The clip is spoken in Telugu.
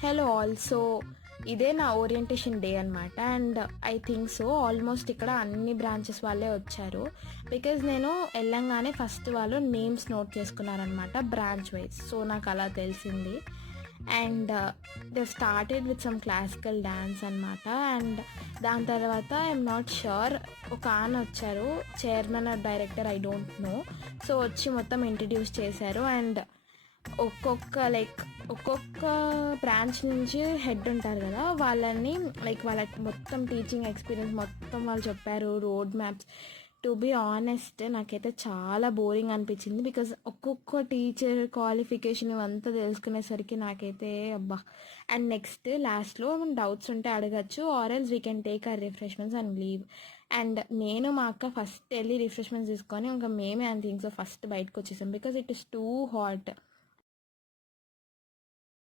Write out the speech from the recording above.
హలో ఆల్సో ఇదే నా ఓరియంటేషన్ డే అనమాట. And I think so almost ఇక్కడ అన్ని బ్రాంచెస్ వాళ్ళే వచ్చారు. బికాజ్ నేను వెళ్ళంగానే ఫస్ట్ వాళ్ళు నేమ్స్ నోట్ చేసుకున్నారనమాట బ్రాంచ్ వైజ్. సో నాకు అలా తెలిసింది. And they started with some classical dance అనమాట. అండ్ దాని తర్వాత ఐఎమ్ నాట్ ష్యూర్ ఒక ఆన్ వచ్చారు, chairman or director, I don't know. So వచ్చి మొత్తం ఇంట్రడ్యూస్ చేశారు. అండ్ ఒక్కొక్క బ్రాంచ్ నుంచి హెడ్ ఉంటారు కదా, వాళ్ళని వాళ్ళ మొత్తం టీచింగ్ ఎక్స్పీరియన్స్ మొత్తం వాళ్ళు చెప్పారు, road maps. To be honest నాకైతే చాలా బోరింగ్ అనిపించింది. బికాజ్ ఒక్కొక్క టీచర్ క్వాలిఫికేషన్ ఇవంతా తెలుసుకునేసరికి నాకైతే అబ్బా. అండ్ నెక్స్ట్ లాస్ట్లో డౌట్స్ ఉంటే అడగచ్చు, or else we can take our refreshments and leave. And నేను మా అక్క ఫస్ట్ వెళ్ళి రిఫ్రెష్మెంట్స్ తీసుకొని ఇంకా మేమే అండ్ థింగ్స్ ఫస్ట్ బయటకు వచ్చేసాం. Because it is too hot.